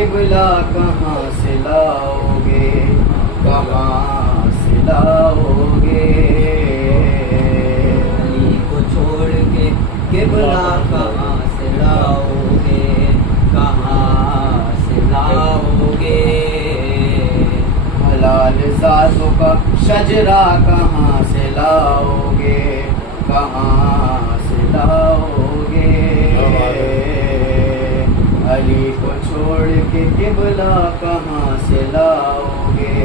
قبلہ کہاں سے لاؤ گے، کہاں سے لاؤ گے؟ علی کو چھوڑ کے قبلہ کہاں سے لاؤ گے، کہاں سے لاؤ گے؟ حلال ذاتوں کا شجرہ کہاں سے لاؤ گے، کہاں سے لاؤ گے؟ علی کو چھوڑ کے قبلہ کہاں سے لاؤ گے،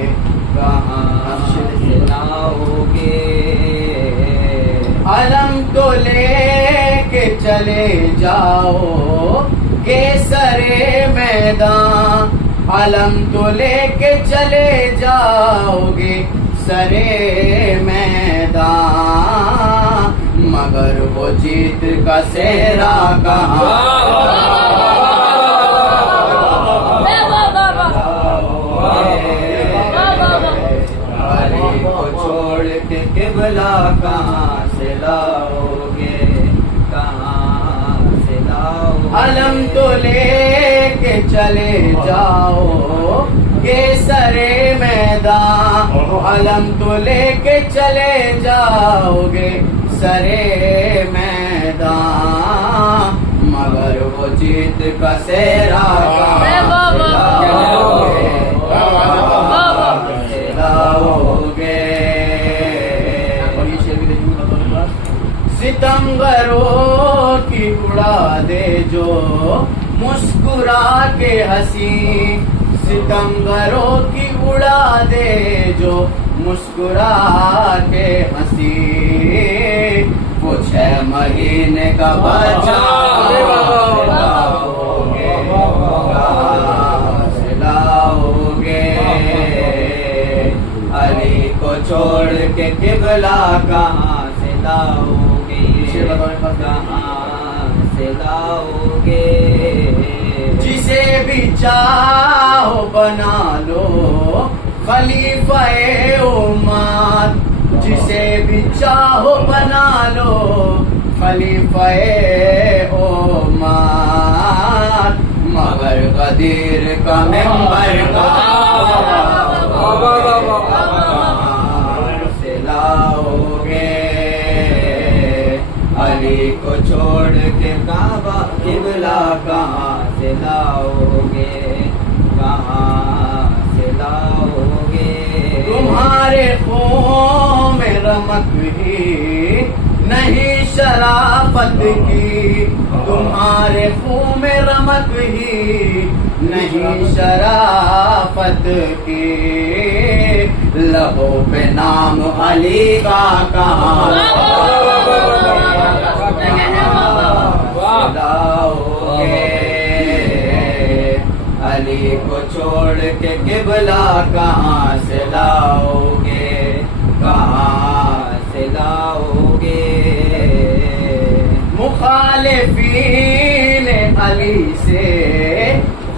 کہاں سے لاؤ گے؟ علم تو لے کے چلے جاؤ گے سرے میدان، علم تو لے کے چلے جاؤ گے سرے میدان، مگر وہ جیت کا صحرا کہاں؟ علی کو چھوڑ کے قبلہ کہاں سے لاؤ گے، کہاں سے لاؤ گے؟ علم تو لے کے چلے جاؤ گے سرے میدان، علم تو لے کے چلے جاؤ گے سرے میدان، مگر وہ جیت کا صحرا کہاں سے لاؤ گے؟ ستمگروں کی اڑا دے جو مسکرا کے ہنسی، ستمگروں کی اڑا دے جو مسکرا کے ہنسی، وہ 6 مہینے کا بچہ لاؤ گے، کہاں سے لاؤ گے؟ علی کو چھوڑ کے قبلہ کہاں سے لاؤ گے، کہاں سے لاؤ گے؟ جسے بھی چاہو بنا لو خلیفہ امت، جسے بھی چاہو بنا لو خلیفہ امت، مگر غدیر کا ممبر کہاں سے لاؤ گے؟ علی کو چھوڑ کے کعبہ قبلہ کہاں سے لاؤ گے، کہاں سے لاؤ گے؟ تمہارے خون میں رمق ہی نہیں شرافت کی، تمہارے خون میں رمق ہی نہیں شرافت کی، لبوں پہ نام علی کا کہاں لاؤ گے؟ علی کو چھوڑ کے قبلہ کہاں سے لاؤ گے، کہاں سے لاؤ گے؟ مخالفین علی سے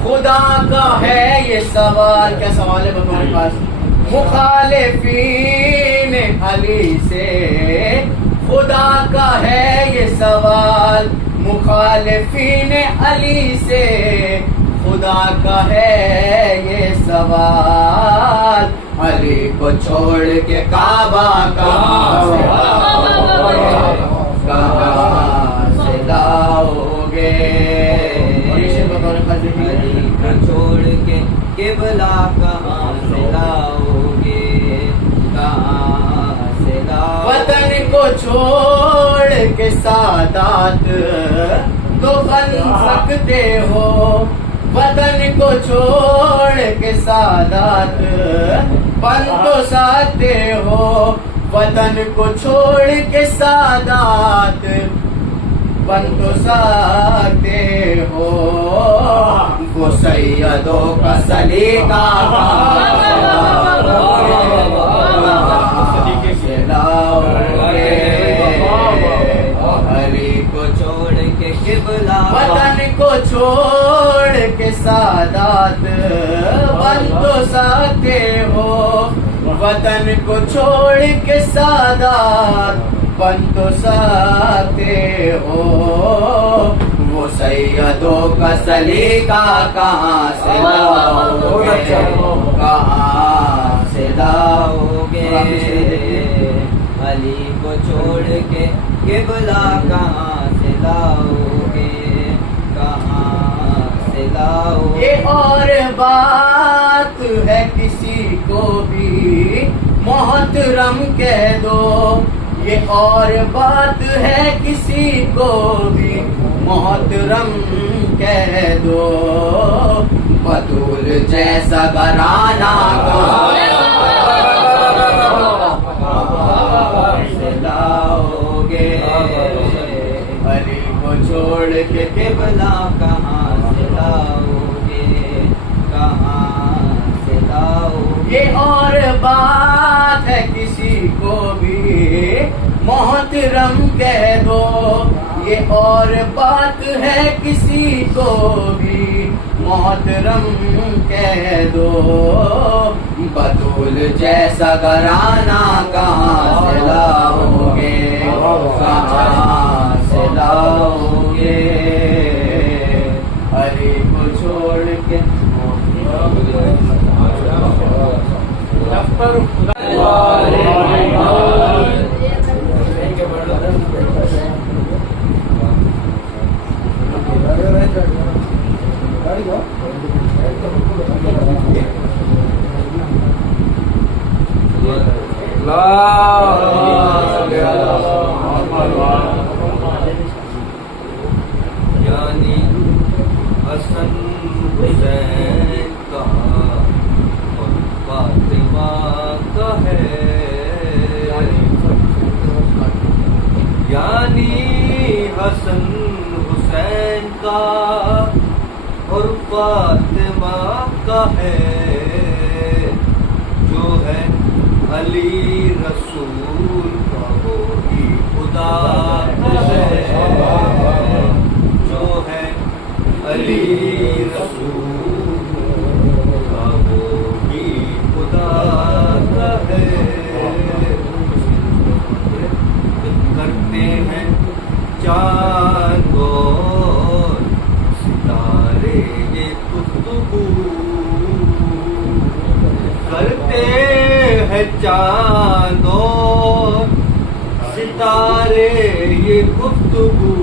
خدا کا ہے یہ سوال، کیا سوال ہے تمہارے پاس؟ مخالفین علی سے خدا کا ہے یہ سوال، مخالفین علی سے خدا کا ہے یہ سوال، علی کو چھوڑ کے کعبہ کہاں سے لاؤ گے؟ علی کو چھوڑ کے قبلہ کہاں سے لاؤ گے، کہاں سے لاؤ؟ وطن کو چھوڑ کے سادات تو بن سکتے ہو، وطن کو چھوڑ کے سادات بن تو سکتے ہو، وطن کو چھوڑ کے سادات بن تو سکتے ہو، وہ سیدوں کا سلیقہ سے لاؤ گے؟ علی کو چھوڑ کے قبلہ، وطن کو چھوڑ کے سادات بن تو سکتے ہو، وطن کو چھوڑ کے سادات بن تو سکتے ہو، وہ سیدوں کا سلیقہ کہاں سے لاؤ گے کہاں سے لاؤ گے علی کو چھوڑ کے قبلہ کہاں سے لاؤ گے کہاں سے لاؤ گے یہ اور بات ہے کسی کو بھی محترم کہہ دو یہ اور بات ہے کسی کو بھی محترم کہہ دو بطول جیسا گھرانہ کہاں سے لاؤ گے علی کو چھوڑ کے قبلہ کہاں سے لاؤ گے کہاں سے لاؤ گے یہ اور بات ہے کسی کو بھی محترم کہہ دو یہ اور بات ہے کسی کو بھی محترم کہہ دو بطول جیسا گھرانہ کہاں سے لاؤ گے کہاں سے لاؤ گے علی کو چھوڑ کے یعنی حسن حسین کا اور فاطمہ کا ہے یعنی حسن حسین کا اور فاطمہ کا ہے جو ہے علی رسول کا وہی خدا ہے جو ہے علی رسول کا وہی خدا کا ہے کرتے ہیں چاند اور ستارے یہ گفتگو کرتے ہیں چاند اور ستارے یہ گفتگو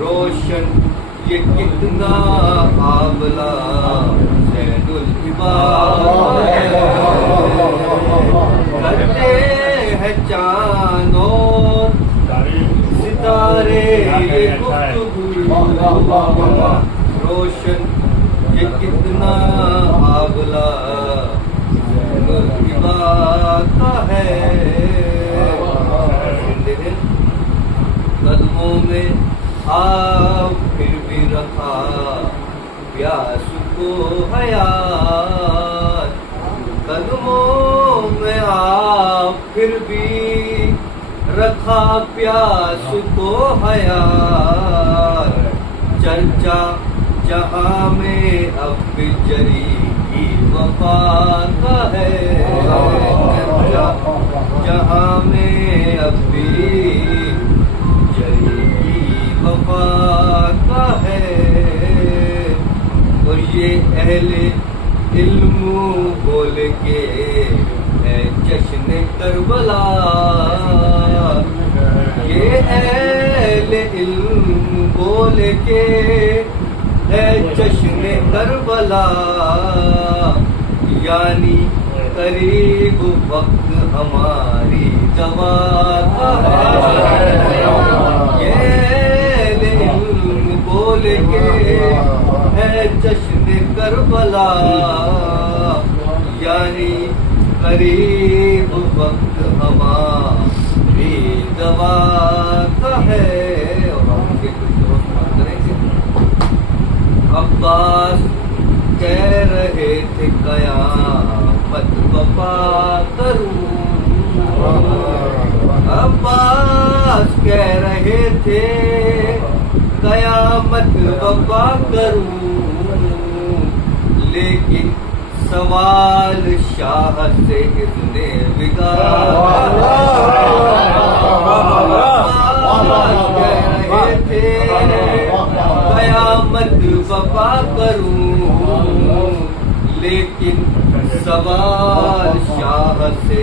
روشن یہ کتنا آبلا زین العباد کرتے ہیں چاند اور ستارے یہ گفتگو روشن یہ کتنا آبلا زین العباد کا ہے قدموں میں آپ پھر بھی رکھا پیاس کو حیات قدموں میں آپ پھر بھی رکھا پیاس کو حیات چرچا جہاں میں اب بھی جری کی وفا کا ہے جہاں میں اب بھی جری کی وفا کا ہے اور یہ اہل علم بول کے ہے جشن کربلا یہ اہل علم بول کے ہے جشن کربلا یعنی قریب وقت ہماری دوا کا ہے یہ علم بول کے ہے جشن کربلا یعنی قریب وقت ہماری دوا کا ہے عباس کہہ رہے تھے قیامت وفا کروں عباس کہہ رہے تھے قیامت وفا کروں لیکن سوال شاہ سے اذن وگار عباس کہہ رہے تھے خدمت وفا کروں، لیکن سوال شاہ سے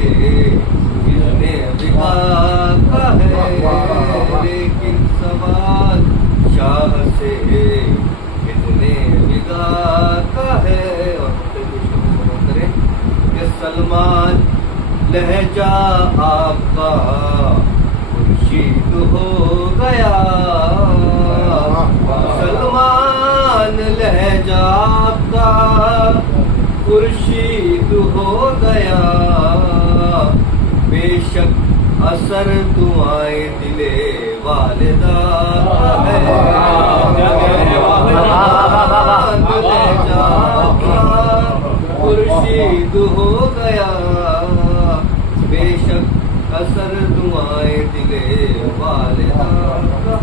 کتنے وفا کا ہے، لیکن سوال شاہ سے کتنے وفا کا ہے۔ اور کہ سلمان لہجہ آپ کا خورشید ہو گیا، سلمان لہجہ آپ کا خورشید ہو گیا، بے شک اثر دعائیں دل والدہ ہے، لہجہ آپ کا خورشید ہو گیا، بے شک اثر دعائیں دل والدہ کا۔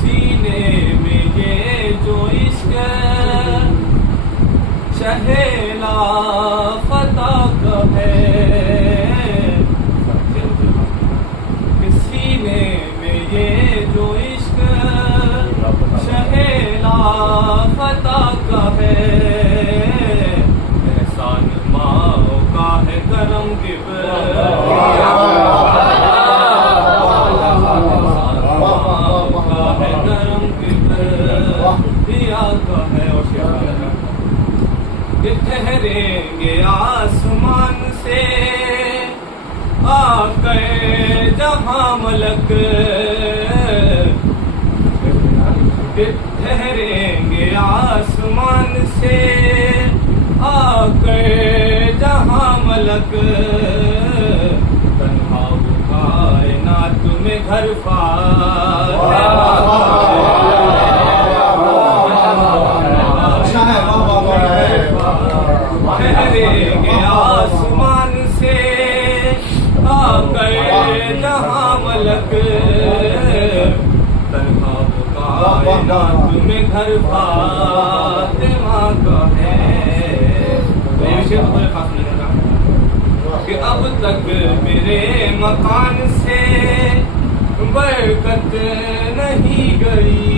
سینے میں یہ جو عشق چہیلا فتح کا ہے، سینے میں یہ جو عشق چہیلا فتح کا ہے، احسان ماں کا ہے کرم کہ ٹھہریں گے آسمان سے آ کے جہاں ملک، کہ ٹھہریں گے آسمان سے آ کے جہاں ملک، تنہا کائنات میں گھر ٹھہریں گے آسمان سے آ کر جہاں ملک، تنہا کائنات میں گھر فاطمہ کا ہے۔ کہ اب تک میرے مکان سے برکت نہیں گئی،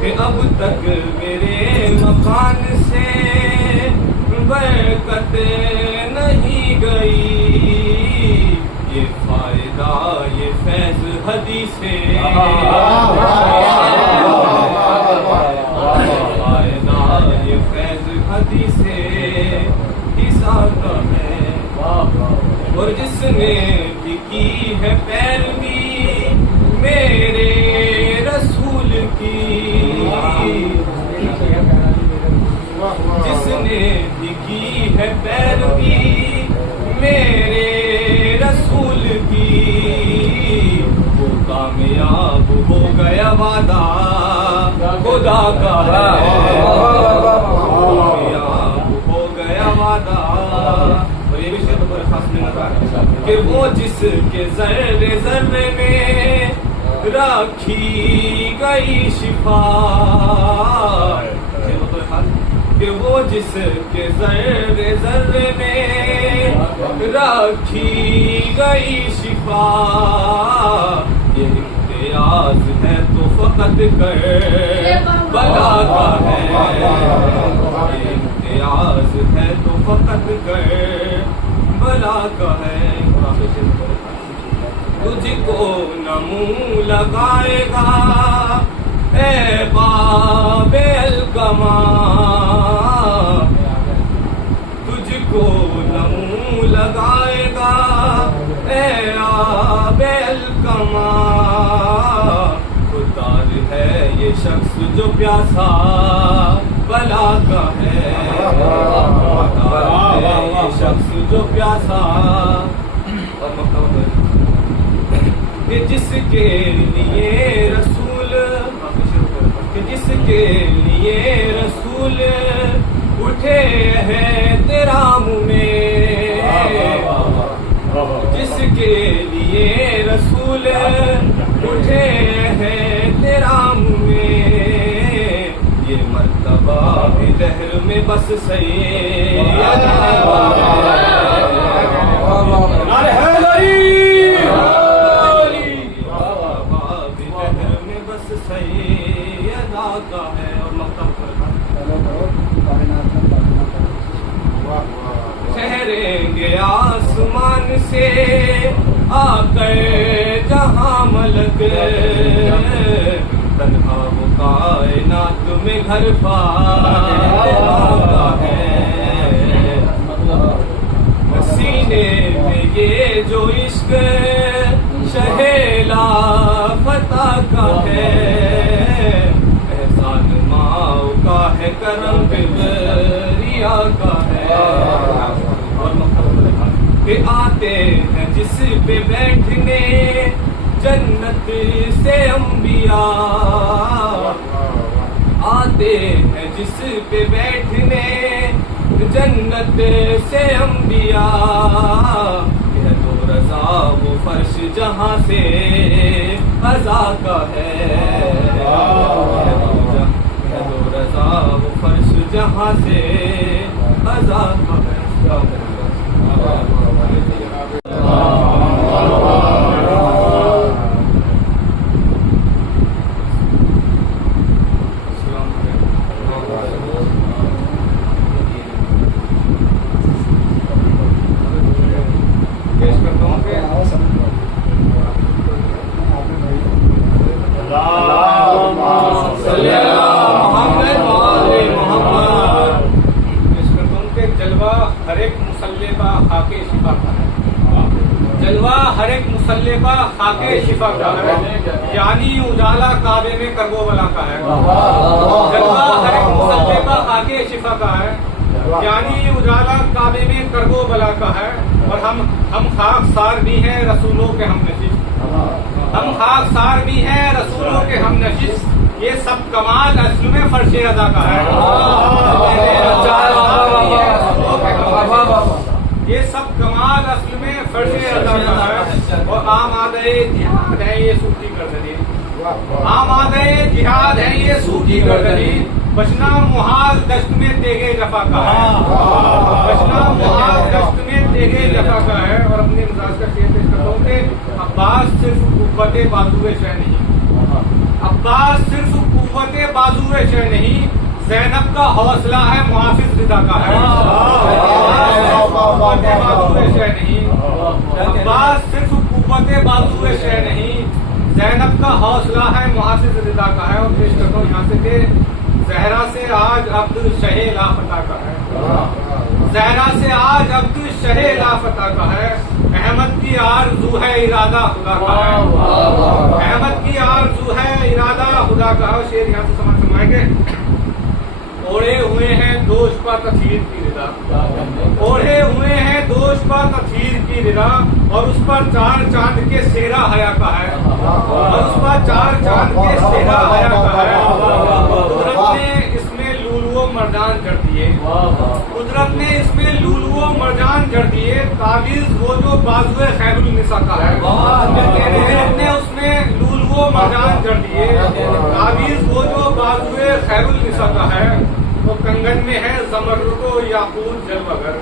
کہ اب تک میرے مکان سے برکت نہیں گئی، یہ فائدہ یہ فیض حدیث فائدہ یہ فیض حدیث عیسیٰ کا ہے، اور جس نے بھی کی ہے پیروی میرے رسول کی، جس نے بھی کی ہے پیروی میرے رسول کی، وہ کامیاب ہو گیا، وعدہ خدا کا ہے، کامیاب ہو گیا وعدہ۔ اور یہ بھی شرط پر خاص کہ وہ جس کے ذرے ذرے میں رکھی گئی شفا، کہ وہ جس کے ذرے ذرے میں رکھی گئی شفا، یہ امتیاز ہے تو فقط کربلا کا ہے، یہ امتیاز ہے تو فقط کربلا کا ہے۔ تجھ کو نہ منہ لگائے گا اے باب الکما، تجھ کو نہ منہ لگائے گا اے آب الکما، خوددار ہے یہ شخص جو پیاسا بلا کا ہے، خوددار ہے یہ شخص جو پیاسا، کہ جس کے لیے رسول، کہ جس کے لیے رسول اٹھے ہیں تیرام میں، جس کے لیے رسول اٹھے ہیں تیرام میں، یہ مرتبہ بھی دہر میں بس سید نعرہ حیدری بھی دہر میں بس سیدہ کا ہے اور مقتل ٹھہریں گے آسمان سے آ کر جہاں ملک تنہا وہ کائنات میں گھر پاتا ہے سینے میں یہ جو عشق شہلا فتح کا ہے احسان ماؤ کا ہے کرم کبریا کا ہے کہ آتے ہیں جس پہ بیٹھنے جنت سے انبیاء آتے ہیں جس پہ بیٹھنے جنت سے انبیاء کہہ دو رضا وہ فرش جہاں سے قضا کا ہے کہہ دو رضا وہ فرش جہاں سے قضا کا ہے خاکے شفا کا ہے یعنی اجالا کعبے میں کربو بلا کا ہے جلوہ ہر ایک مسلح کا خاکے شفا کا ہے یعنی اجالا کعبے میں کربو بلا کا ہے اور ہم خاک سار بھی ہیں رسولوں کے ہم نشست ہم خاک سار بھی ہیں رسولوں کے ہم نشست یہ سب کمال اصل میں فرش ادا کا ہے یہ سب کمال اصل میں فرش ادا کا ہے اور آمادہ جہاد ہے یہ صوفی گردنی آمادہ جہاد ہے یہ صوفی گردنی بچنا محال دشت میں تیغے جفا کا ہے بچنا محال دشت میں تیغے جفا کا ہے اور اپنے مزاج کا شعر پیش کرتا ہوں کہ عباس صرف قوت بازو شے نہیں عباس صرف قوت بازو شے نہیں زینب کا حوصلہ ہے محافظ رضا کا ہے عباس صرف قوت بازو شے نہیں زینب کا حوصلہ ہے محافظ رضا کا ہے اور پیش کرتا ہوں یہاں سے کہ زہرا سے آج عبد شہ لافتہ کا ہے زہرا سے آج عبد شہ لافتہ کا ہے احمد کی آرزو ہے ارادہ خدا کا ہے احمد کی آرزو ہے ارادہ خدا کا ہے شعر یہاں سے سمجھ سمائیں گے اوڑھے ہوئے ہیں دوش پا تطہیر کی رضا اوڑھے ہوئے ہیں دوش پا تطہیر کی رضا اور اس پر چار چاند کے سیرا حیا کا ہے اور اس پر چار چاند کے سیرا حیا کا ہے قدرت نے اس میں لولو و مرجان جڑ دیے قدرت نے اس میں لولو و مرجان جڑ دیے تعویذ وہ جو بازو خیر النساء کا ہے قدرت نے اس میں لولو و مرجان جڑ دیے تعویذ وہ جو بازو خیر النساء کا ہے وہ کنگن میں ہے زمرد و یاقوت جلوگر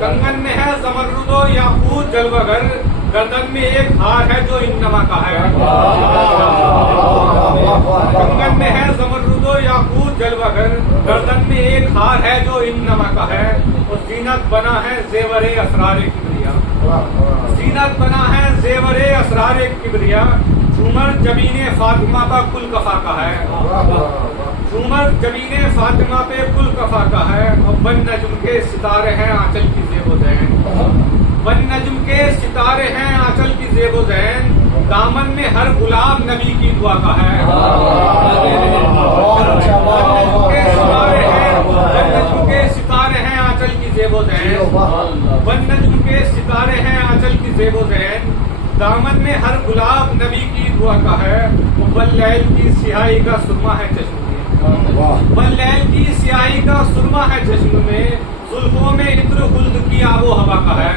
کنگن میں ہے زمرد و یاقوت جلوگر گردن میں ایک ہار ہے جو انما کا ہے کنگن میں ہے زمرد و یاقوت جلوگر گردن میں ایک ہار ہے جو انما کا ہے اور زینت بنا ہے زیور اسرار کبریا زینت بنا ہے زیور اسرار کبریا جھومر جبین فاطمہ کا کل کفا کا ہے جھومر جبین فاطمہ پہ کل کفا کا ہے اور بن نجم کے ستارے ہیں آنچل کی زیب و زین بن نجم کے ستارے ہیں آنچل کی زیب و زین دامن میں ہر گلاب نبی کی دعا کا ہے بن نجم کے ستارے ہیں آنچل کی زیب و زین بن نجم کے ستارے ہیں آنچل کی زیب و زین دامن میں ہر گلاب نبی کی دعا کا ہے واللیل کی سیاہی کا سرما ہے چشم میں واللیل کی سیاہی کا سرما ہے چشم میں زلفوں میں عطر خلد کی آب و ہوا کا ہے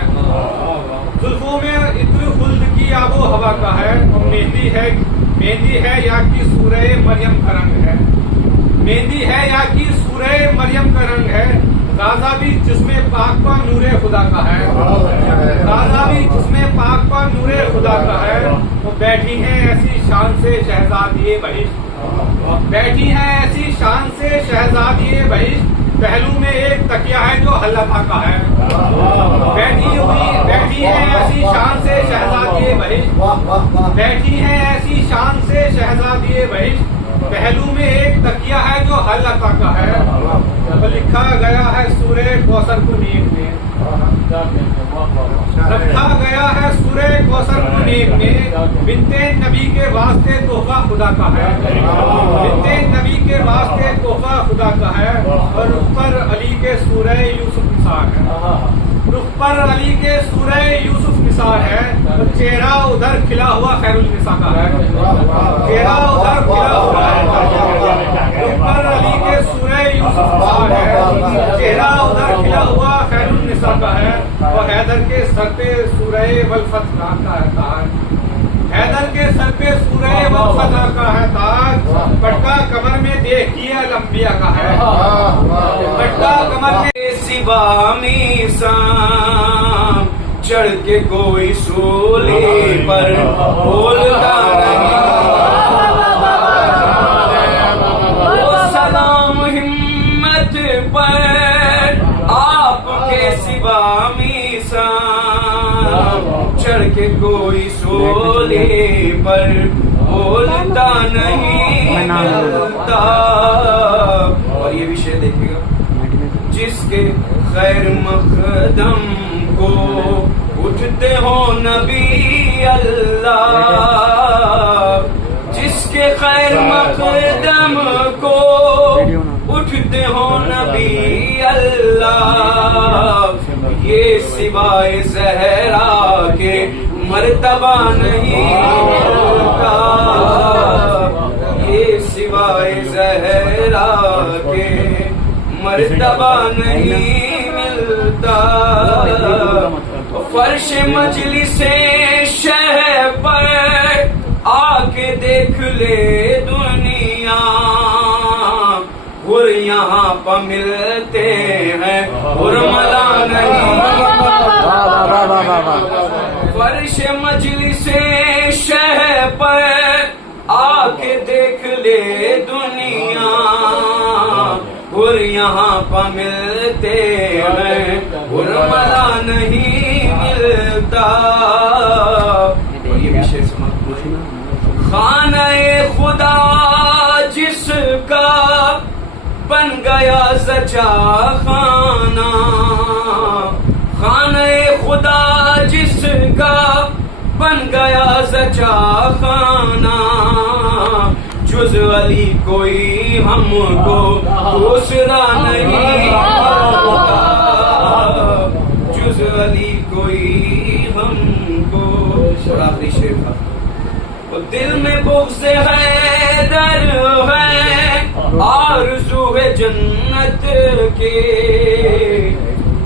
زلفوں میں عطر خلد کی آب و ہوا کا ہے اور مہندی ہے یا کی سورہ مریم کا رنگ ہے مہندی ہے یا کی سورہ مریم کا رنگ ہے، تازہ بھی جسم پاک پر نور خدا کا ہے، تازہ بھی جسم پاک پر نور خدا کا ہے۔ وہ بیٹھی ہیں ایسی شان سے شہزادی بہشت، بیٹھی ہیں ایسی شان سے شہزادی بہشت، پہلو میں ایک تکیہ ہے جو اللہ کا ہے۔ بیٹھی ہیں ایسی شان سے شہزادی بہشت، بیٹھی ہیں ایسی شان سے شہزادی بہشت، پہلو میں ایک تکیہ ہے جو اللہ کا ہے۔ لکھا گیا ہے سورہ کوثر کو نیک میں، رکھا گیا ہے سورہ کوثر کو نیک میں، بنت نبی کے واسطے تحفہ خدا کا ہے، بنت نبی کے واسطے تحفہ خدا کا ہے۔ اور رخ پر علی کے سورہ یوسف نثار ہے، رخ پر علی کے سورہ یوسف نثار ہے، چہرہ ادھر کھلا ہوا خیر النساء کا ہے، چہرہ ادھر کھلا ہوا ہے، رخ پر علی کے سورہ یوسف نثار ہے، چہرہ ادھر کھلا ہوا خیر النساء کا ہے۔ اور حیدر کے سر پہ سورہ والفتح کا ہے تاج، حیدر کے سر پہ سورہ والفتح کا ہے تاج، پٹکا کمر میں دیکھیے الانبیاء کا ہے، پٹکا کمر میں سوا میسام چڑھ کے کوئی سولے پر بولتا نہیں، وہ سلام ہمت پر آپ کے سوا میسام چڑھ کے کوئی سولے پر بولتا نہیں ملتا۔ اور یہ بھی شعر دیکھیے گا، جس کے خیر مقدم کو اٹھتے ہو نبی اللہ، جس کے خیر مقدم کو اٹھتے ہو نبی اللہ، یہ سوائے زہرا کے مرتبہ نہیں ملتا، یہ سوائے زہرا کے مرتبہ نہیں ملتا۔ فرش مجلس شہ پر آ کے دیکھ لے دنیا، اور یہاں پر ملتے ہیں حرملا نہیں، فرش مجلس شہ پر آ کے دیکھ لے دنیا، اور یہاں پر ملتے ہیں حرملا نہیں ملتا۔ خانہ خدا جس کا بن گیا سچا خانہ، خانہ خدا جس کا بن گیا سچا خانہ، جز علی کوئی ہم کو دوسرا نہیں ہوتا، جز علی کوئی ہم کو۔ اور آخری شعر تھا، دل میں بغض حیدر ہے آرزو ہے جنت کے،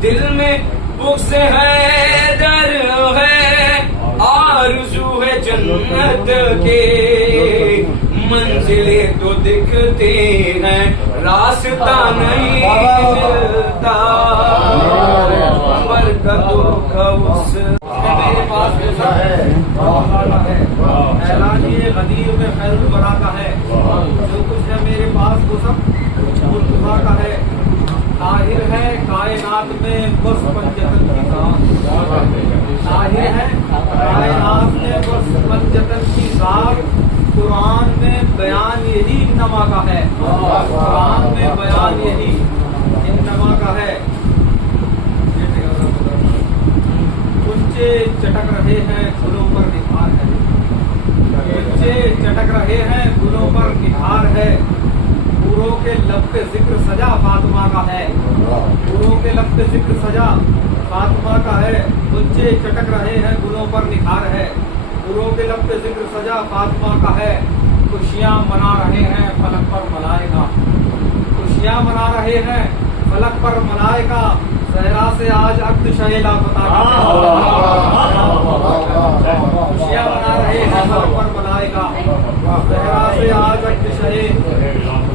دل میں بغض حیدر ہے آرزو ہے جنت کے، منزلیں تو دکھتی ہیں راستہ نہیں ملتا، برکتوں کا اس میرے پاس جیسا ہے اعلانیہ غدیر میں خیر الورا کا ہے، جو کچھ ہے میرے پاس وہ سب مرتضیٰ کا ہے، طاہر ہے کائنات میں بس پنجتن کی ذات، طاہر ہے کائنات میں بس پنجتن کی ذات، قرآن میں بیان یہی انما کا ہے، قرآن میں بیان یہی انما کا ہے۔ کنچے چٹک رہے ہیں گلوں پر نکھار ہے، کنچے چٹک رہے ہیں گلوں پر نکھار ہے، پوروں کے لب پہ ذکر سجا فاطمہ کا ہے، پوروں کے لب پہ ذکر سجا فاطمہ کا ہے، کنچے چٹک رہے ہیں گلوں پر نکھار ہے، پوروں کے لب پہ ذکر سجا فاطمہ کا ہے، خوشیاں منا رہے ہیں فلک پر ملائکہ، خوشیاں منا رہے ہیں فلک پر ملائکہ، زہرا سے آج عقد شہ لاپتہ کا، خوشیاں منا رہے ہیں فلک پر ملائکہ، زہرا سے آج عقد شہ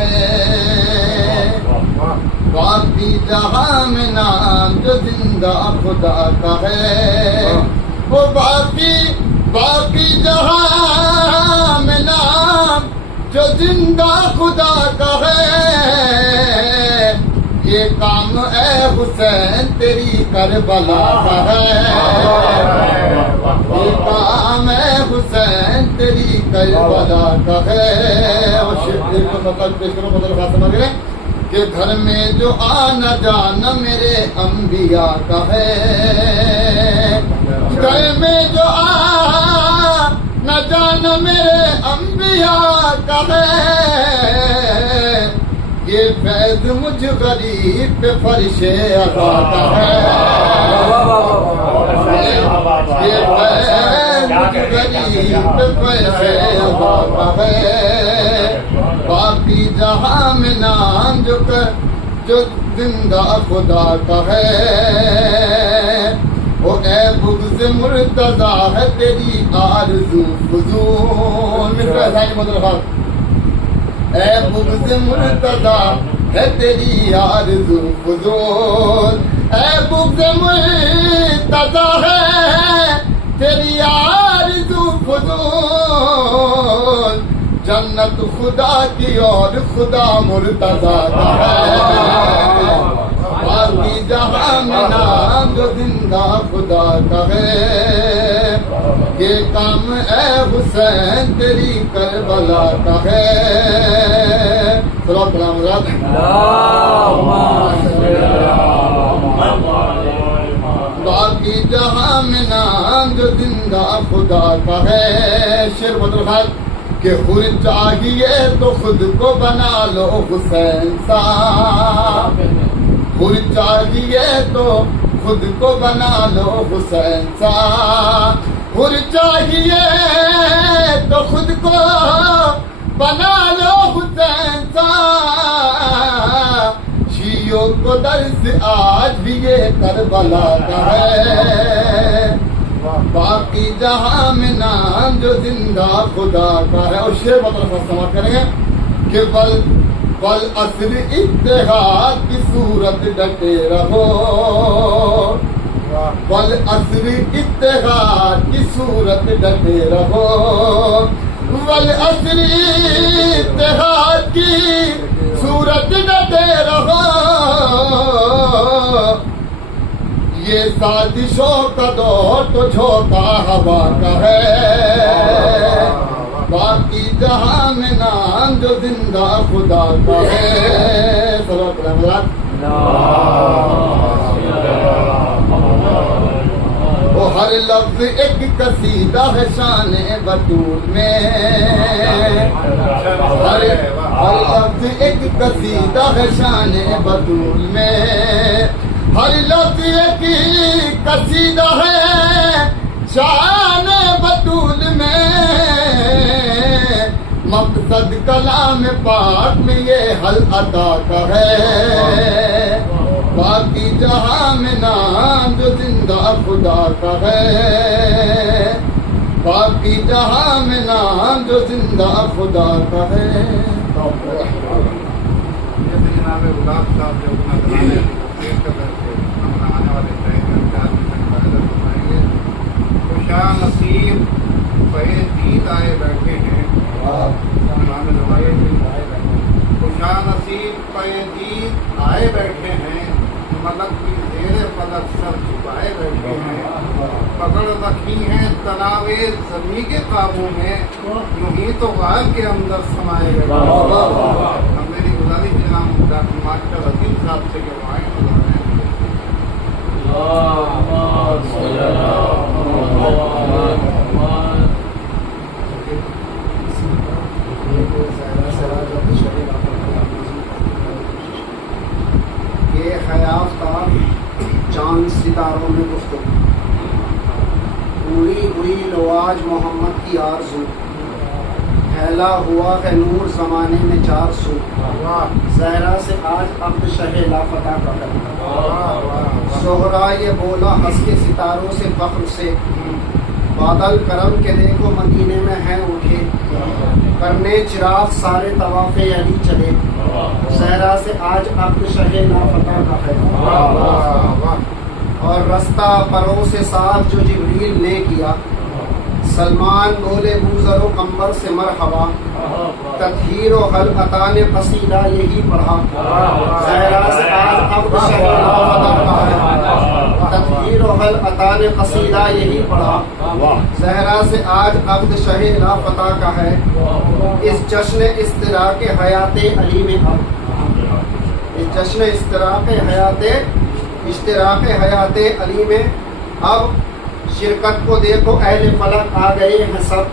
ہے باقی جہاں میں نام جو زندہ خدا کا ہے وہ باقی جہاں میں نام جو زندہ خدا کا ہے یہ کام اے حسین تیری کربلا کا ہے یہ کام اے حسین تیری کربلا کا ہے اور شیر کو مطلب پیش کرو بدل خاص مر گئے کہ گھر میں جو آنا جانا میرے انبیاء کا ہے گھر میں جو آنا جانا میرے انبیاء کا ہے یہ فیض مجھ غریب پہ فرش عطا کا ہے یہ فیض مجھ غریب پہ فرش عطا کا ہے باقی جہاں میں نام جو زندہ خدا کا ہے وہ اے بغض مرتضی ہے تیری آرزو فضول مصر حسین مدرخات اے بغض مرتضی ہے تیری آرزو فضول اے بغض مرتضی ہے تیری آرزو فضول جنت خدا کی اور خدا مرتضی کا ہے باقی جہاں میں نام جو زندہ خدا کا ہے یہ کام اے حسین تیری کربلا کا ہے صلوات کلام ذات باقی جہاں میں نام جو زندہ خدا کا ہے شیر بدر خان کہ خود چاہیے تو خود کو بنا لو حسین سا خود چاہیے تو خود کو بنا لو حسین سا خود چاہیے تو خود کو بنا لو حسین سا شیعوں کو درس آج بھی یہ کربلا کا ہے باقی جہاں میں نام جو زندہ خدا کا ہے اور شیر مطلب سماعت کریں گے کہ بل اصل اتحاد کی صورت ڈٹے رہو بل اصل اتحاد کی صورت ڈٹے رہو بل اصل اتحاد کی صورت ڈٹے رہو یہ سازشوں کا دور تو جھونکا ہوا کا ہے باقی جہاں میں نام جو زندہ خدا کا ہے صلوات اللہ وہ ہر لفظ ایک قصیدہ ہے شان بطول میں ہر لفظ ایک قصیدہ ہے شان بطول میں ہر لفظ ایک قصیدہ ہے شان بطول میں مقصد کلام پاک میں یہ حل عطا کا ہے باقی جہاں میں نام جو زندہ خدا کا ہے باقی جہاں میں نام جو زندہ خدا کا ہے جناب غلام صاحب جو اپنا خوشا نصیب پہ دید آئے بیٹھے ہیں خوشا نصیب پہ دید آئے بیٹھے ہیں ملک کی زیر فلک سر چھپائے بیٹھے ہیں پکڑ رکھی ہیں تناوے زمین کے قابو میں یوں ہی تو غار کے اندر سمائے بیٹھے ہیں میری گزارش جناب ڈاکٹر ماسٹر عظیم صاحب سے کروائیں یہ خیاف تھا چاند ستاروں میں گفتگو پوری ہوئی لواج محمد کی آرزو پھیلا ہوا ہے نور زمانے میں 400 زہرا سے آج عبد شہ لافتہ کا کرنا زہرا یہ بولا ہنس کے ستاروں سے فخر سے بادل کرم کے دیکھو مدینے میں ہیں اٹھے کرنے چراغ سارے طواف علی چلے، زہرا سے آج عقد شہ لافتہ کا ہے۔ اور رستہ پروں سے صاف جو جبریل نے کیا، سلمان بولے بوزر و قمبر سے مرحبا، تطہیر و خلعتہ نے قصیدہ یہی پڑھا، زہرا سے آج عقد شہ لافتہ کا ہے۔ تطہیر و خلعتہ نے قصیدہ یہی پڑھا، زہرا سے آج عقد شہ لافتہ کا ہے۔ اس جشن اشتراک حیات علی میں اب، اس جشن اشتراک حیات علی میں اب شرکت کو دیکھو اہل فلک آ گئے ہیں سب،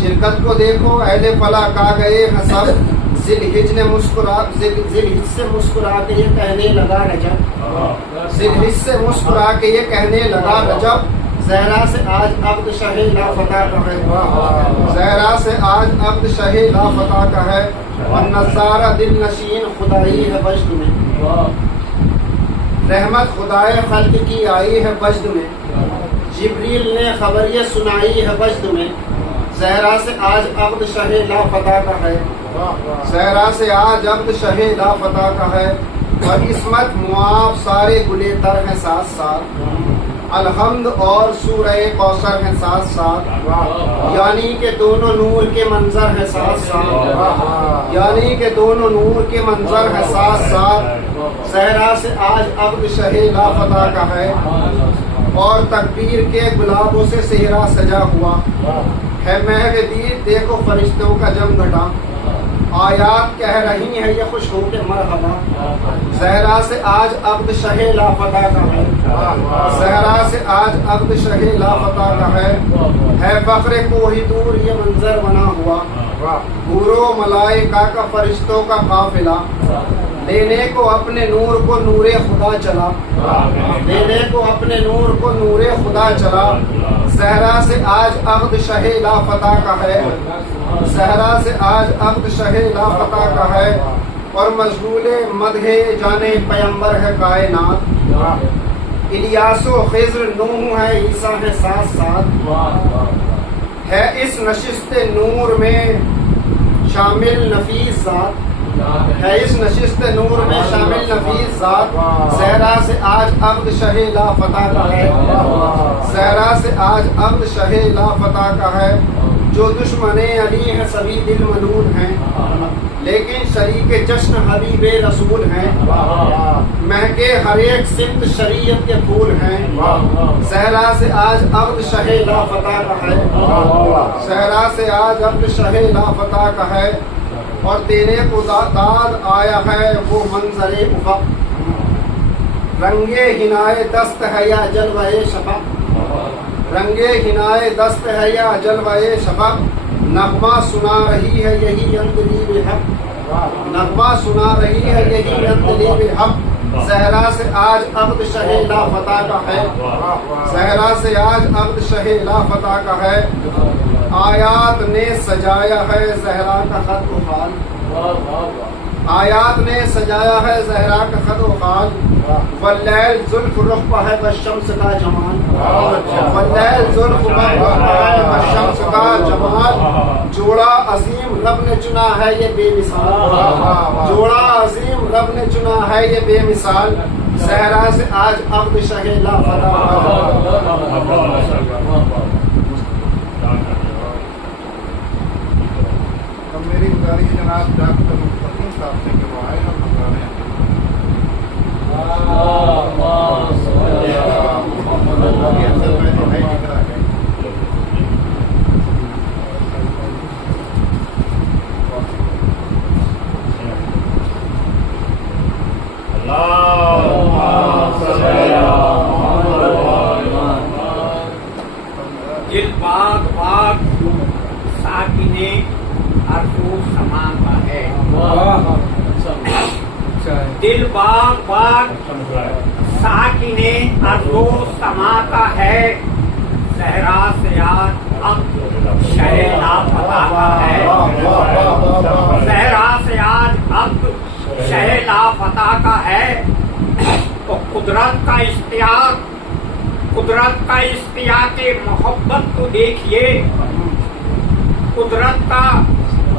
شرکت کو دیکھو اہل فلک آ گئے ہیں سب۔ ذی الحج سے مسکرا کے یہ کہنے لگا رجب، ذی الحج سے مسکرا کے یہ کہنے لگا رجب، زہرا سے آج عقد شہ لافتہ کا ہے، زہرا سے آج عقد شہ لافتہ کا ہے۔ اور نظارہ دل نشین خدائی ہے وجد میں، رحمت خدائے خلق کی آئی ہے وجد میں، جبریل نے خبر یہ سنائی ہے وجد میں، زہرا سے آج عقد شہ لافتہ کا ہے، زہرا سے آج عقد شہ لافتہ کا ہے۔ اور عصمت معاف سارے گلے تر ہیں ساتھ ساتھ، الحمد اور سورہ کوثر ہیں ساتھ ساتھ، یعنی کہ دونوں نور کے منظر ہیں ساتھ ساتھ، یعنی کہ دونوں نور کے منظر ہیں ساتھ ساتھ، زہرا سے آج عقد شہ لافتہ کا ہے۔ اور تکبیر کے گلابوں سے صحرا سجا ہوا ہے، محو دید دیکھو فرشتوں کا جم گھٹا، آیات کہہ رہی ہیں یہ خوش ہو کے مرحبا، زہرا سے آج عقد شہ لافتہ کا ہے، زہرا سے آج عقد شہ لافتہ کا ہے فخر کوہی دور یہ منظر بنا ہوا، حورو ملائکہ کا فرشتوں کا قافلہ، لینے کو اپنے نور کو نور خدا چلا، لینے کو اپنے نور کو نور خدا چلا، زہرا سے آج عقد شہ لافتہ کا ہے، زہرا سے آج عقد شہ لافتہ کا ہے۔ اور مشغول مدح جانے پیمبر ہے کائنات، الیاس و خضر نوح ہے عیسیٰ ہے ساتھ ساتھ، ہے اس نشست نور میں شامل نفیس ذات، ہے اس نشست نور میں شامل نفیس ذات، زہرا سے آج عقد شہ لافتہ کا ہے، زہرا سے آج عقد شہ لافتہ کا ہے۔ جو دشمن علی ہیں سبھی دل ملول ہیں، لیکن شریک جشن حبیب رسول ہیں، مہکے ہر ایک سمت شریعت کے پھول ہیں، زہرا سے آج عقد شہ لافتہ کا ہے، زہرا سے آج عقد شہ لافتہ کا ہے۔ اور دینے کو داد آیا ہے وہ منظر افق، رنگے ہنائے دست ہے یا جلوہ شفق، رنگے ہنائے دست ہے یا جلوہ شفق، نغمہ سنا رہی ہے یہی اندلیب حق، نغمہ سنا رہی ہے یہی اندلیب حق، زہرا سے آج عقد شہ لافتہ کا ہے، زہرا سے آج عقد شہ لافتہ کا ہے۔ آیات نے سجایا ہے زہرا کا خط و خال، آیات نے سجایا ہے زہرا کا خط و خال، واللیل زلف رخ پہ ہے والشمس کا جمال، واللیل زلف رخ پہ ہے والشمس کا جمال، جوڑا عظیم رب نے چنا ہے یہ بے مثال، جوڑا عظیم رب نے چنا ہے یہ بے مثال، زہرا سے آج عقد شہ لافتہ میری گزارش جناب ڈاکٹر مستقیم صاحب سے کہ وہ آئے ہم بتانے دل پاک پاک ساکنے ارجو سما کا ہے، دل پاک پاک ساکنے ارجو سما کا ہے، زہرا سے آج عقد شہ لافتہ کا ہے، زہرا سے آج عقد شہ لافتہ کا ہے۔ تو قدرت کا اختیار، قدرت کا اختیار کے محبت کو دیکھیے، قدرت کا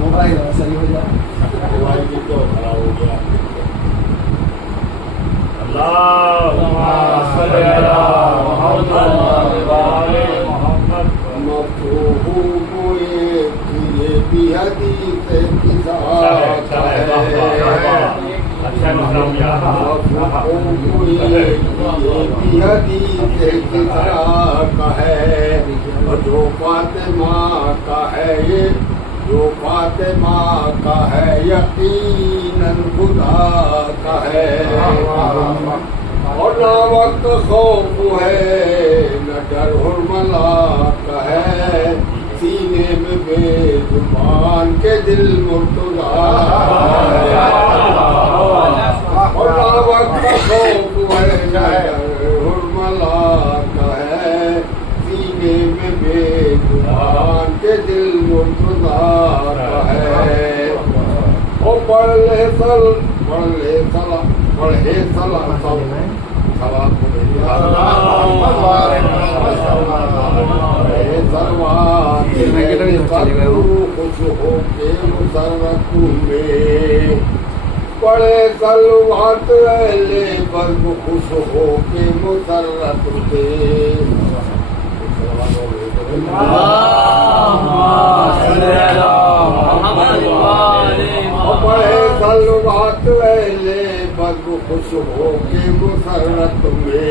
موبائل صحیح ہو جائے. موبائل کی تو خراب ہو گیا. مفہوم یہ بھی حدیث کسا کا ہے جو فاطمہ کا ہے یہ جو فاطمہ کا ہے یقیناً خدا کا ہے اور نہ وقت خوف ہے نہ ڈر حرملا کا ہے سینے میں بے زبان کے دل مرتضیٰ اور نہ وقت خوف ہے نہ ڈر حرملا کا ہے سینے میں بے زبان کے دل مرتضیٰ کا ہے او پڑھ لے سلا خوش ہو کے مسرت میں پڑے سلوات لے بلب خوش ہو کے مسرت سے پڑے سلوات لے بلب خوش ہو کے مسرت میں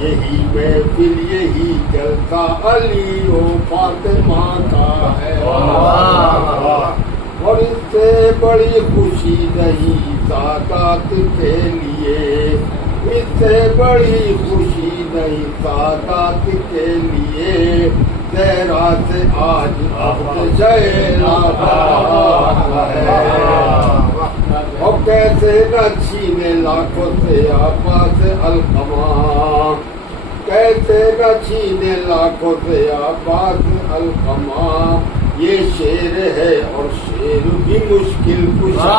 یہی محفل یہی جلسہ علی و فاطمہ کا ہے اور اس سے بڑی خوشی نہیں سادات کے لیے اس سے بڑی خوشی نہیں سادات کے لیے زہرا سے آج عبد شہلا ہے اور کیسے نہ چھینے لاکھوں سے عباس القمہ کیسے نہ چھینے لاکھوں سے عباس القمہ یہ شعر ہے اور شعر بھی مشکل کشا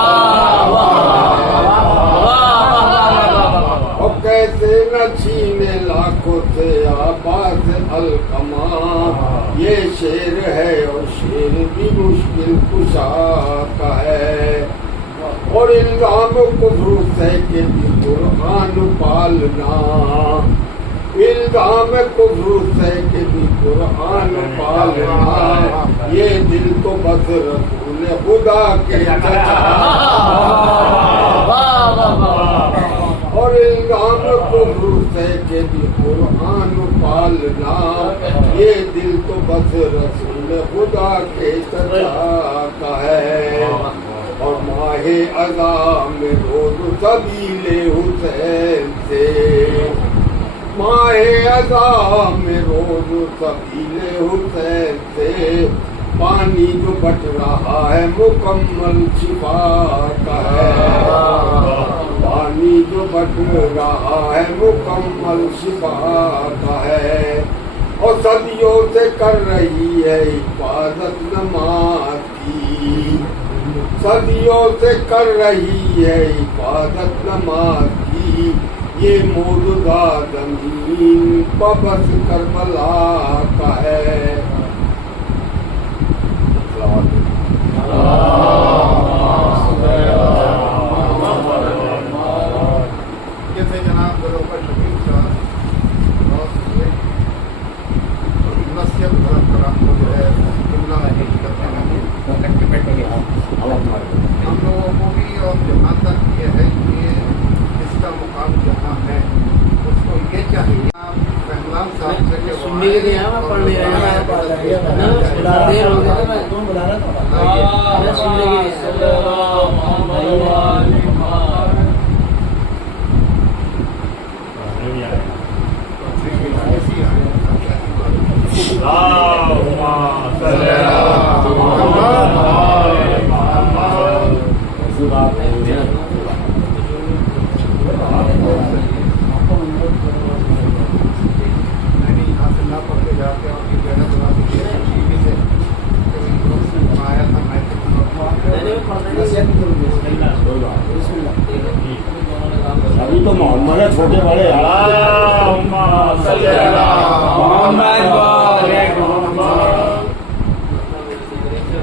اور کیسے نہ چھینے لاکھوں سے عباس القمہ یہ شعر ہے اور شعر بھی مشکل کشا کا ہے اور الزام کفر سے کہ قرآن پالنا الزام کفر سے کہ قرآن پالنا یہ دل تو بس رسول خدا کے اور الزام کفر سے کہ قرآن پالنا یہ دل تو بس رسول خدا کے چچا کا ہے اور ماہ اذا میں روز سبیل حسین سے ماہ اذا میں روز سبیل حسین سے پانی جو بٹ رہا ہے مکمل شفا کا ہے پانی جو بٹ رہا ہے مکمل شفا کا ہے اور صدیوں سے کر رہی ہے حفاظت نماز کی صدیوں سے کر رہی ہے حفاظت نماز کی یہ موجودہ زمین پبس کربلا کا ہے جیسے جناب گروہ شفیق صاحب نصیحت طرف جو ہے ہم لوگوں کو بھی اور جہاں تک یہ ہے کہ اس کا مقام جہاں ہے اس کو یہ چاہیے آپ فہمان صاحب سے کہ سننے کے لیے میں پڑھ رہا دیر ہو گیا میں تم بلا رہا تھا سننے کے ابھی تو محمد ہے چھوٹے بڑے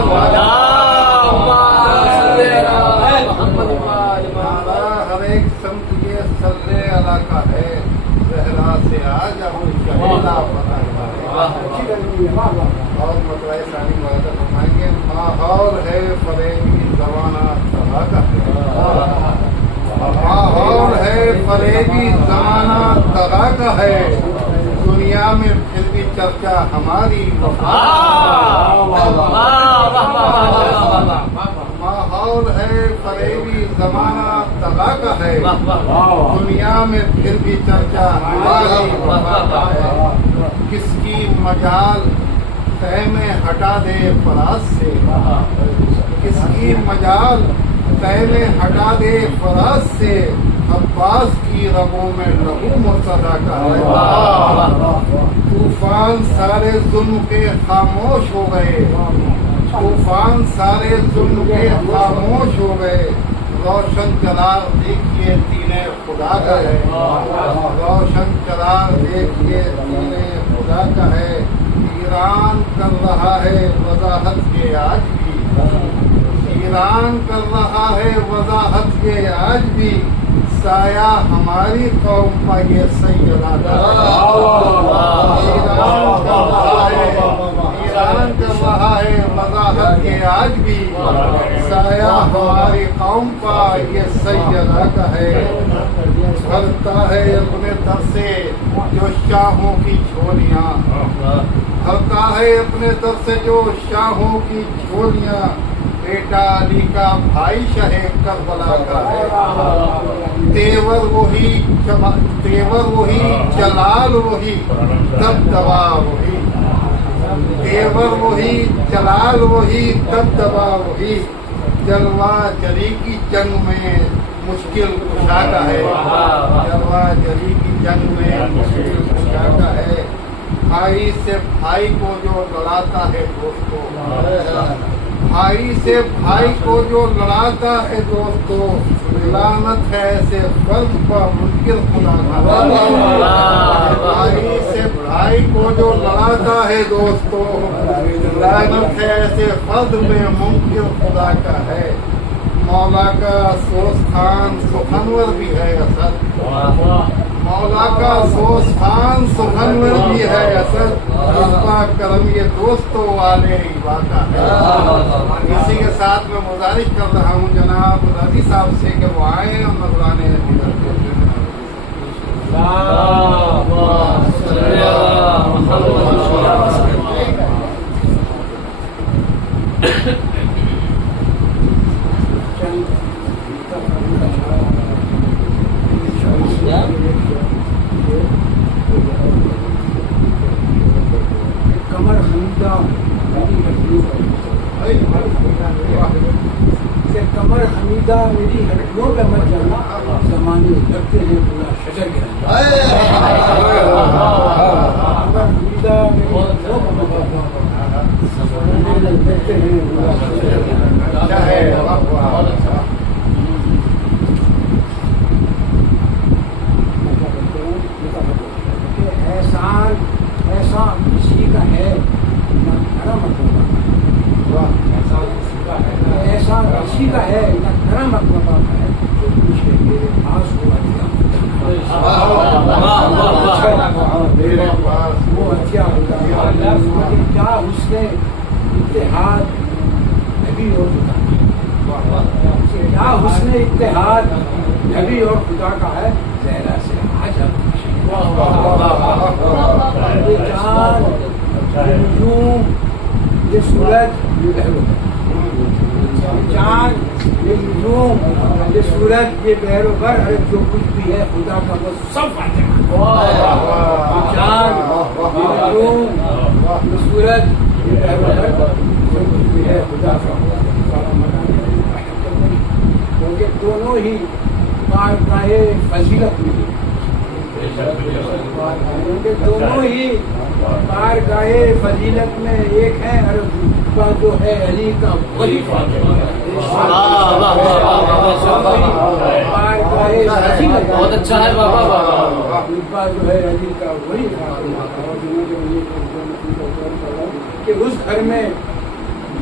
ہمارا ہر ایک سمت یہ صلی اللہ کا ہے، زہرا سے آج ہم شہیدہ اور مطلع ثانی مدد فرمائیں گے. ماحول ہے فریبی زمانہ تباہ کا ہے، ماحول ہے فریبی زمانہ تباہ کا ہے، دنیا میں پھر بھی چرچا ہماری ماحول ہے فریبی زمانہ تباہ کا ہے، دنیا میں پھر بھی چرچا ہماری ہے. کس کی مجال خیمے ہٹا دے فراز سے، کس کی مجال خیمے ہٹا دے فراز سے، عباس کی رگوں میں لہو مرتضیٰ کا ہے. طوفان سارے ظلم کے خاموش ہو گئے، طوفان سارے ظلم کے خاموش ہو گئے، روشن چراغ دیکھیے دینے خدا کا ہے، روشن چراغ دیکھیے دینے خدا کا ہے. ایران کر رہا ہے وضاحت کے آج بھی، ایران کر رہا ہے وضاحت کے آج بھی، سایہ ہماری قوم کا یہ سیدہ ایران کر رہا ہے وضاحت کے آج بھی، سایہ ہماری قوم کا یہ سیدہ کا ہے. بھرتا ہے اپنے در سے جو شاہوں کی جھولیاں، بھرتا ہے اپنے در سے جو شاہوں کی جھولیاں، بیٹا علی کا بھائی شہ کربلا کا ہے. تیور وہی جلال وہی دبدبا وہی، تیور وہی جلال وہی دبدبا وہی، جلوہ جلی کی جنگ میں مشکل کشا کا ہے، جلوہ جلی کی جنگ میں مشکل کشا کا ہے. بھائی سے بھائی کو جو لڑاتا ہے دوستو، بھائی سے بھائی کو جو لڑاتا ہے دوستو، لعنت ہے ایسے فرد پر منکر خدا کا. بھائی سے بھائی کو جو لڑاتا ہے دوستو، لعنت ہے ایسے فرد میں منکر خدا کا ہے. مولا کا سوستان سخنور بھی ہے اسد، مولا کا سوستان سخنور بھی ہے اسد، اس کا کرم یہ دوستوں والے واقع ہے. اسی کے ساتھ میں گزارش کر رہا ہوں جناب رضی صاحب سے کہ وہ آئے اور نذرانے کمر خمیدہ کمر حمیدہ میری ہڈیوں پہ مت جانا، زمانے لگتے ہیں پورا شجر گرا. کمر حمیدہ میری ہڈیوں پہ مت جانا، زمانے لگتے ہیں پورا شجر گرا. ایسا کسی کا ہے نہ دھرم ہوگا، ایسا کسی کا ہے نہ دھرم اپنا ہے، جو پوچھے میرے پاس وہ ہتھیار ہوگا. کیا اس نے اتحاد نبی اور خدا، کیا اس نے اتحاد نبی اور خدا کا ہے. زہرا سے آج ہم یہ چاند یہ نجوم یہ سورج یہ بہرو، چاند یہ نجوم یہ سورج یہ بہرو بر، جو کچھ بھی ہے خدا کا وہ سب چاند یہ نجوم یہ سورج یہ بہرو بر، جو کچھ بھی ہے خدا کا کیونکہ دونوں ہی بارگاہ فضیلت میں، دونوں ہی بارگاہ فضیلت میں ایک ہے، اور جو ہے علی کا ولی بہت اچھا ہے بابا، جو ہے علی کا ولی کہ اس گھر میں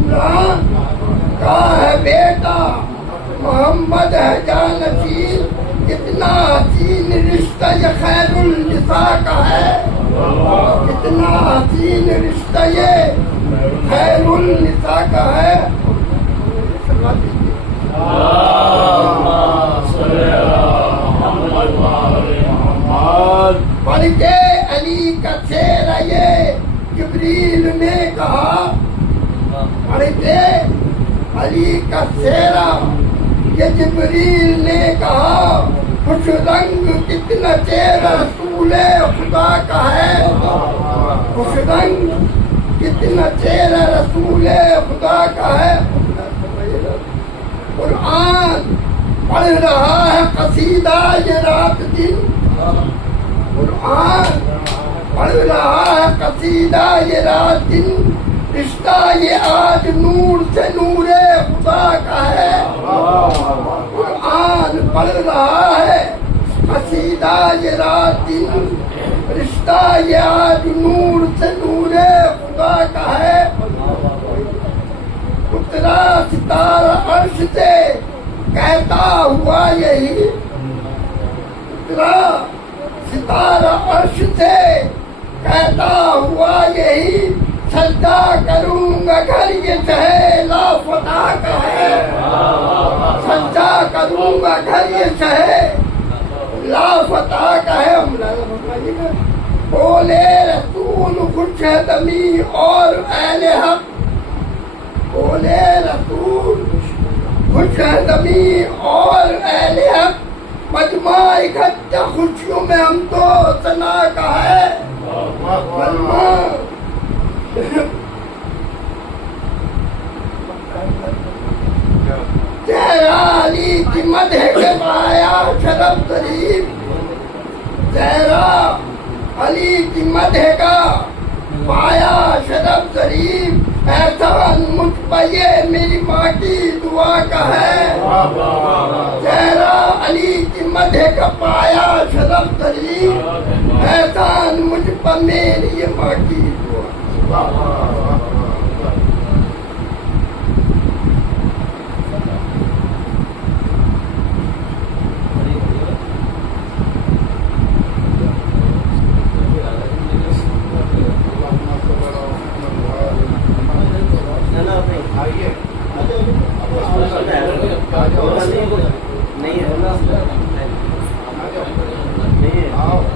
عمران کا ہے بیٹا محمد ہے جانشین کتنا حسین رشتہ یہ خیر النساء کا ہے کتنا حسین رشتہ یہ خیر النساء کا ہے پڑھ کے علی کا شعر یہ جبریل نے کہا پڑھ کے علی کا شعر یہ جبریل نے کہا خوش رنگ کتنا چہرہ رسول خدا کا ہے خوش رنگ کتنا چہرہ رسول خدا کا ہے قرآن پڑھ رہا ہے قصیدہ یہ رات دن قرآن پڑھ رہا ہے قصیدہ یہ رات دن رشتہ یہ آج نور سے نور خدا کا ہے قرآن پڑھ رہا ہے قصیدہ یہ رات دن رشتہ یہ آج نور سے نور خدا کا ہے اترا ستارہ عرش سے کہتا ہوا یہی اترا ستارہ عرش سے کہتا ہوا یہی سجدہ کروں گا گھر یہ شہر لافتہ کا ہے سجدہ کروں گا گھر یہ شہر لافتہ کا ہے بولے رسول خوش ہے دمی اور اہل حق بولے رسول خوش ہے دمی اور اہل حق مجمع اکٹھا خوشیوں میں ہم تو ثنا کا ہے مجمع چہرہ علی کی مدح کے پایا شرف ظریف چہرہ علی کی مدح کا پایا شرف ظریف احسان مجھ پر یہ میری ماں کی دعا کا ہے چہرہ علی کی مدح کا پایا شرف ظریف احسان مجھ پر میری یہ ماں کی دعا نہیں